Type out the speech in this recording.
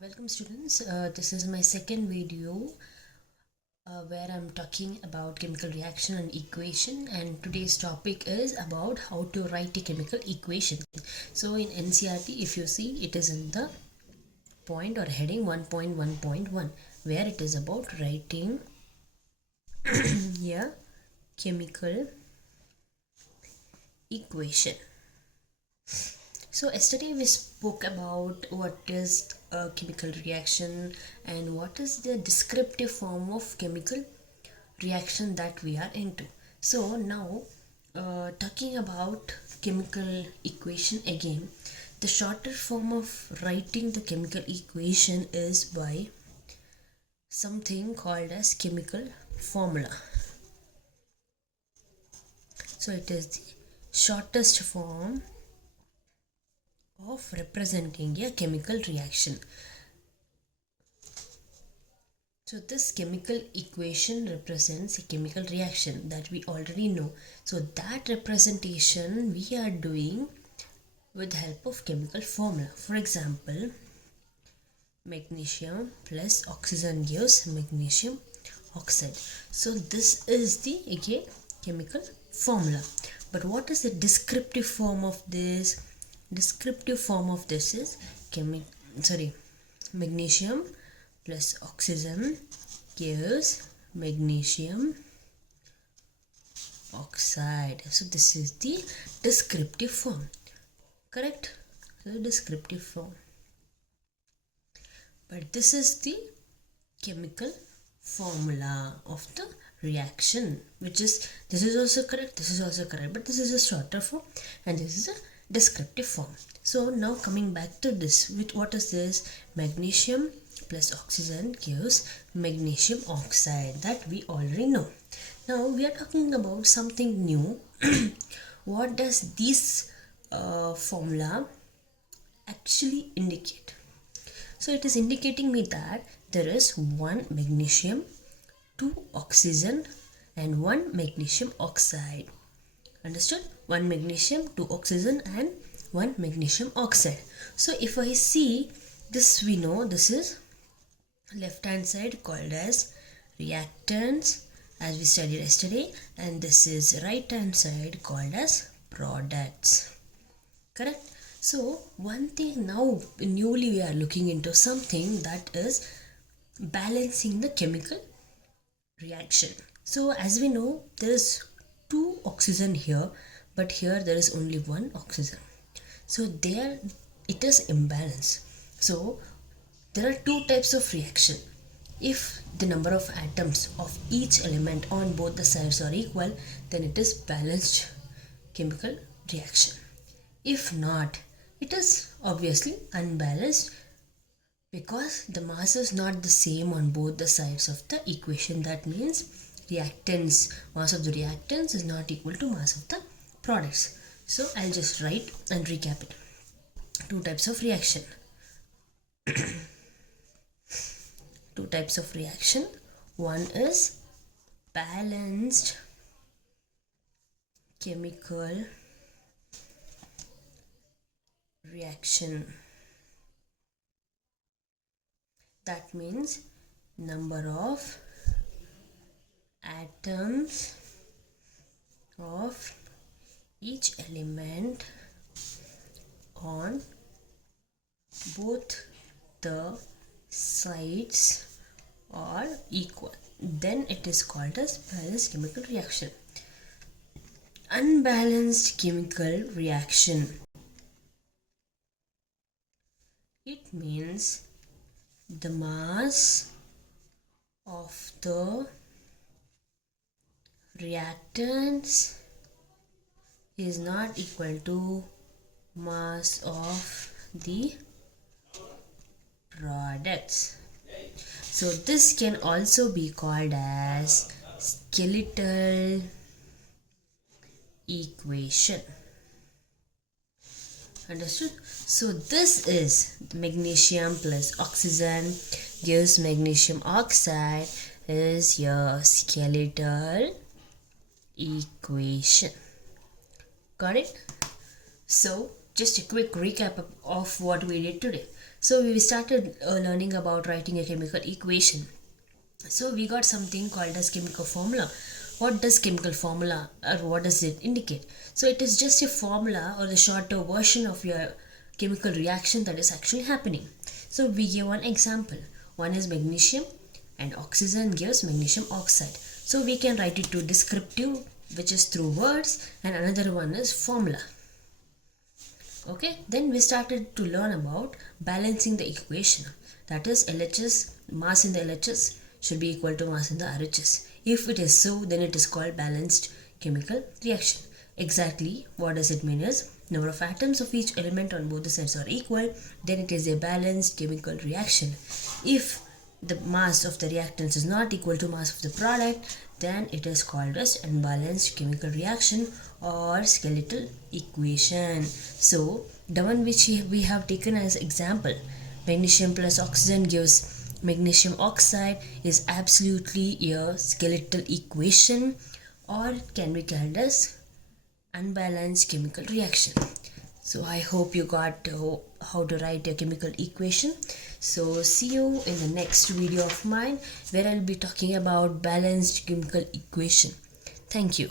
Welcome students. This is my second video where I'm talking about chemical reaction and equation, and today's topic is about how to write a chemical equation. So in NCERT, if you see, it is in the point or heading 1.1.1 where it is about writing a chemical equation. So yesterday we spoke about what is a chemical reaction and what is the descriptive form of chemical reaction that we are into. So now talking about chemical equation again, the shorter form of writing the chemical equation is by something called as chemical formula. So it is the shortest form of representing a chemical reaction. So this chemical equation represents a chemical reaction that we already know. So that representation we are doing with the help of chemical formula. For example, magnesium plus oxygen gives magnesium oxide. So this is the again chemical formula. But what is the descriptive form of this? Descriptive form of this is magnesium plus oxygen gives magnesium oxide. So this is the descriptive form, correct? So descriptive form. But this is the chemical formula of the reaction, which is, this is also correct, this is also correct, but this is a shorter form and this is a descriptive form. So now coming back to this, with what is this? Magnesium plus oxygen gives magnesium oxide, that we already know. Now we are talking about something new. What does this formula actually indicate? So it is indicating me that there is one magnesium, two oxygen and one magnesium oxide. Understood? One magnesium, two oxygen and one magnesium oxide. So if I see this, we know this is left hand side called as reactants as we studied yesterday, and this is right hand side called as products, correct? So one thing now newly we are looking into something that is balancing the chemical reaction. So as we know, there is two oxygen here, but here there is only one oxygen. So there it is imbalance. So there are two types of reaction. If the number of atoms of each element on both the sides are equal, then it is balanced chemical reaction. If not, it is obviously unbalanced because the mass is not the same on both the sides of the equation. That means reactants, mass of the reactants is not equal to mass of the products. So I'll just write and recap it. Two types of reaction. Two types of reaction. One is balanced chemical reaction. That means number of atoms of each element on both the sides are equal. Then it is called as balanced chemical reaction. Unbalanced chemical reaction. It means the mass of the reactants is not equal to mass of the products. So this can also be called as skeletal equation. Understood? So this is magnesium plus oxygen gives magnesium oxide is your skeletal equation. Got it? So just a quick recap of what we did today. So we started learning about writing a chemical equation. So we got something called as chemical formula. What does chemical formula or what does it indicate? So it is just a formula or the shorter version of your chemical reaction that is actually happening. So we give one example. One is magnesium and oxygen gives magnesium oxide. So we can write it to descriptive, which is through words, and another one is formula. Okay, then we started to learn about balancing the equation. That is, LHS, mass in the LHS should be equal to mass in the RHS. If it is so, then it is called balanced chemical reaction. Exactly what does it mean is, number of atoms of each element on both the sides are equal, then it is a balanced chemical reaction. If the mass of the reactants is not equal to mass of the product, then it is called as unbalanced chemical reaction or skeletal equation. So the one which we have taken as example, magnesium plus oxygen gives magnesium oxide, is absolutely a skeletal equation, or can be called as unbalanced chemical reaction. So I hope you got how to write a chemical equation. So see you in the next video of mine, where I'll be talking about balanced chemical equation. Thank you.